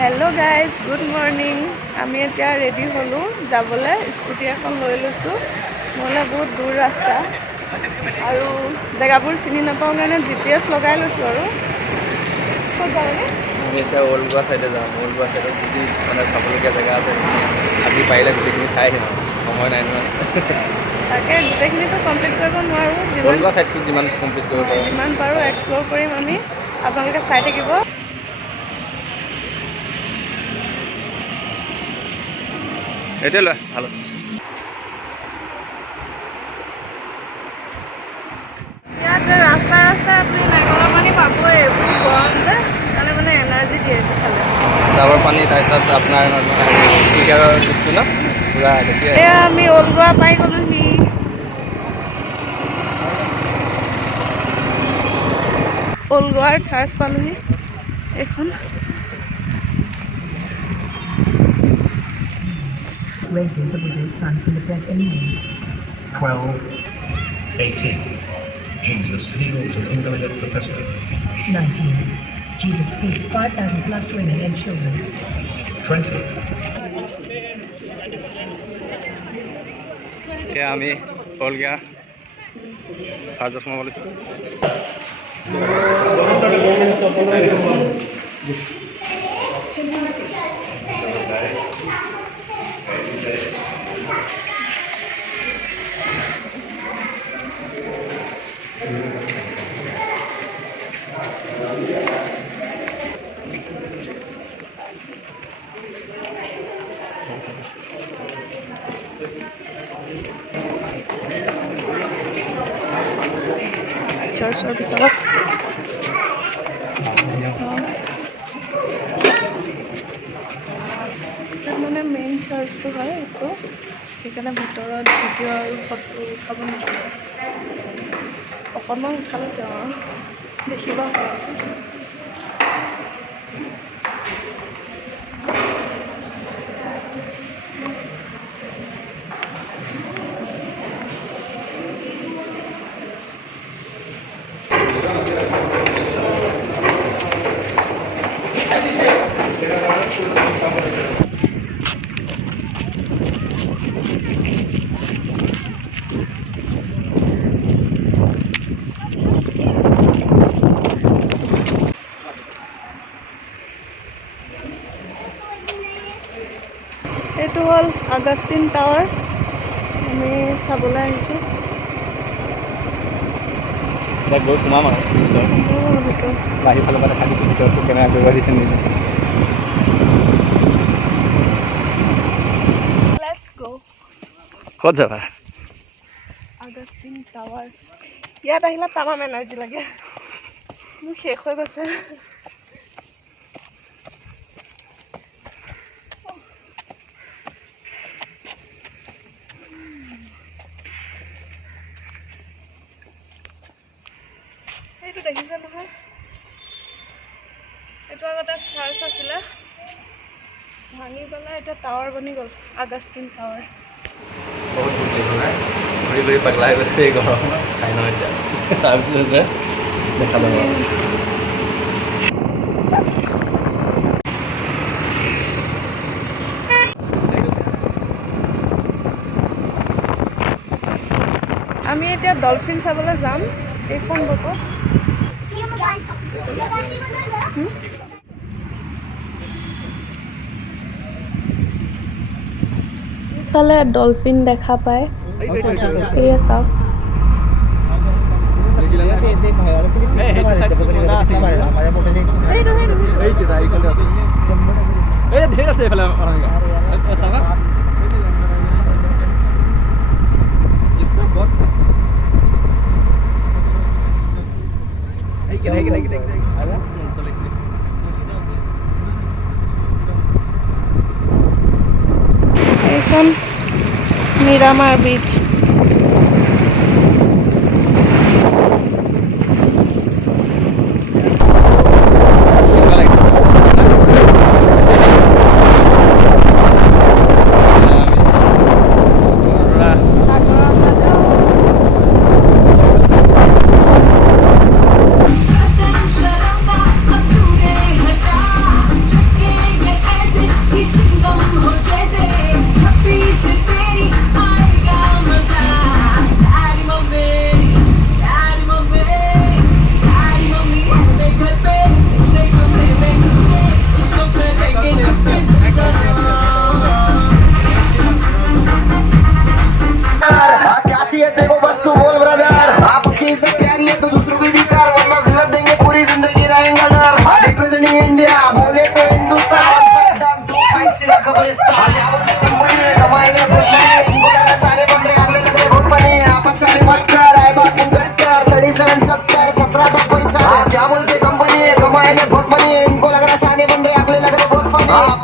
Hello' guys, good morning. আমি এতিয়া ready হ'লোঁ যাবলৈ। স্কুটি এখন লৈ লৈছোঁ। নহ'লে বহুত দূৰ ৰাস্তা আৰু জেগাবোৰ চিনি নাপাওঁ কাৰণে GPS লগাই লৈছোঁ আৰু। ক'ত যাবনে? আমি এতিয়া অল্ড গোৱা চাইডে যাম। অল্ড গোৱা চাইডত যদি মানে চাবলগীয়া জেগা আছে আজি পাৰিলে গোটেইখিনি চাই আহিম আৰু সময় নাই নহয়। তাকে গোটেইখিনিতো কমপ্লিট কৰিব নোৱাৰোঁ। অল্ড গোৱা চাইডটো যিমান কমপ্লিট কৰিব পাৰোঁ যিমান পাৰোঁ এক্সপ্ল'ৰ কৰিম আমি। আপোনালোকে চাই থাকিব। এইটোৱে লোৱা ভাল। ইয়াত ৰাস্তাই আপুনি নাৰিকলৰ পানী পাবই। বহুত গৰম যে, সেইকাৰণে মানে এনাৰ্জি দিয়ে খালে। ডাবৰ পানী, তাৰপিছত আপোনাৰ স্পিকাৰৰ বস্তু ন পূৰা দেখি এয়া আমি অল্ড গোৱা পাই গ'লোহি। অল্ড গোৱাৰ চাৰ্চ পালোহি এইখন। Raises the widow's son from the dead in May. 18. Jesus heals an invalid professor. 19. Jesus feeds 5,000 plus women and children. 20. এতিয়া আমি অলগা চাৰ্জত সোমাব লৈছোঁ। চাৰ্চৰ ভিতৰত মানে মেইন চাৰ্চটো হয় এইটো, সেইকাৰণে ভিতৰত ভিডিঅ' আৰু ফটো উঠাব নোৱাৰে। অকণমান উঠালোঁ তেওঁ আৰু দেখিব। এইটো হ'ল আগাষ্টিন টাৱাৰ। আমি চাবলৈ আহিছোঁ। গৈ সোমাম আৰু বাহিৰ ফালৰ পৰা দেখা দিছোঁ, ভিতৰতো কেমেৰা কৰিব দিছে নিজে। ক'ত যাবা? Augustin tower. ইয়াত আহিলে তামাম এনাৰ্জি লাগে। মোৰ শেষ হৈ গৈছে। এইটো দেখিছে নহয়, এইটো আগতে চাৰ্চ আছিলে, ভাঙি পেলাই এতিয়া টাৱাৰ বনি গ'ল, আগাষ্টিন টাৱাৰ। বহুত ঘূৰি ঘূৰি পাগলা হৈ গৈছে এই গৰমত, খাই নহয় এতিয়া। তাৰপিছত দেখা যাব। আমি এতিয়া ডলফিন চাবলৈ যাম এইখন বটত। চালে ডলফিন দেখা পায়। এয়া চাওক। এইখন মিৰামাৰ বিচ।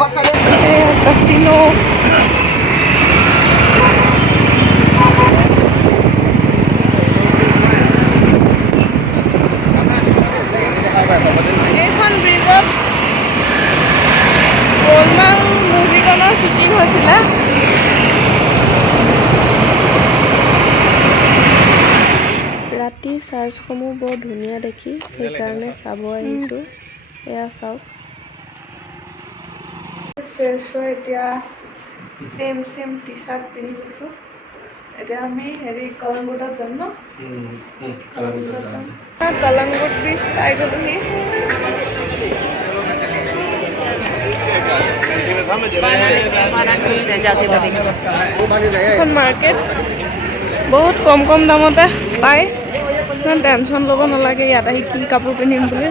কাচিনো এইখন ব্ৰিজত গোলমাল মুভিখনৰ শ্বুটিং হৈছিলে। ৰাতি চাৰ্চসমূহ বৰ ধুনীয়া দেখি সেইকাৰণে চাব আহিছোঁ। এয়া চাওক ফ্ৰেছ হৈ এতিয়া চেম টি চাৰ্ট পিন্ধি গৈছোঁ। এতিয়া আমি কলংগুটত যাম ন? কলংগুট ব্ৰিজ পাই গ'লোহি। এখন মাৰ্কেট বহুত কম দামতে পায়। ইমান টেনশ্যন ল'ব নালাগে ইয়াত আহি কি কাপোৰ পিন্ধিম বুলি।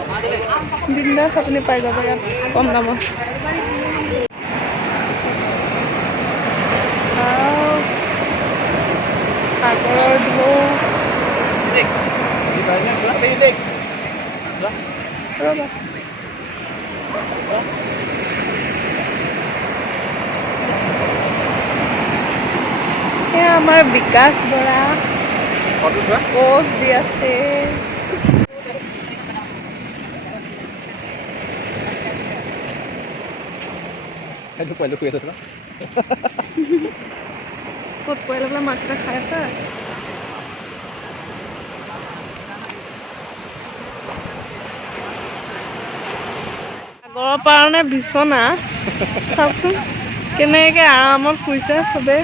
বিন্দাছ আপুনি পাই যাব ইয়াত কম দামত। সাগৰৰ ঢৌ ৰ'বা এয়া আমাৰ বিকাশ বৰা পোজ দি আছে। ক'ত পোৱালি বোলে মাছটা খাই আছে। সাগৰৰ কাৰণে বিচনা চাওকচোন কেনেকৈ আৰামত শুইছে চবে।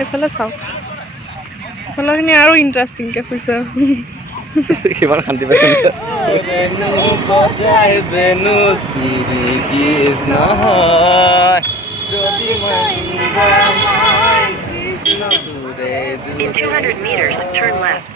এইফালে চাওক, এইফালেখিনি আৰু ইণ্টাৰেষ্টিংকৈ শুইছে। কিমান শান্তি পাইছে। In 200 meters, turn left.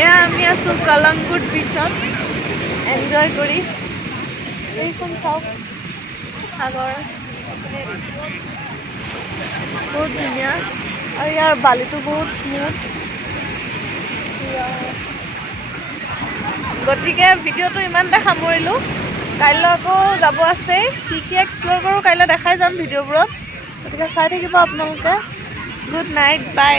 এয়া আমি আছোঁ কলংগুট বিচত এনজয় কৰি। এইখন চাওক সাগৰ বহুত ধুনীয়া আৰু ইয়াৰ বালিটো বহুত স্মুথ। গতিকে ভিডিঅ'টো ইমানতে সামৰিলোঁ। কাইলৈ আকৌ যাব আছে, কি এক্সপ্ল'ৰ কৰোঁ কাইলৈ দেখাই যাম ভিডিঅ'বোৰত। গতিকে চাই থাকিব আপোনালোকে। গুড নাইট, বাই।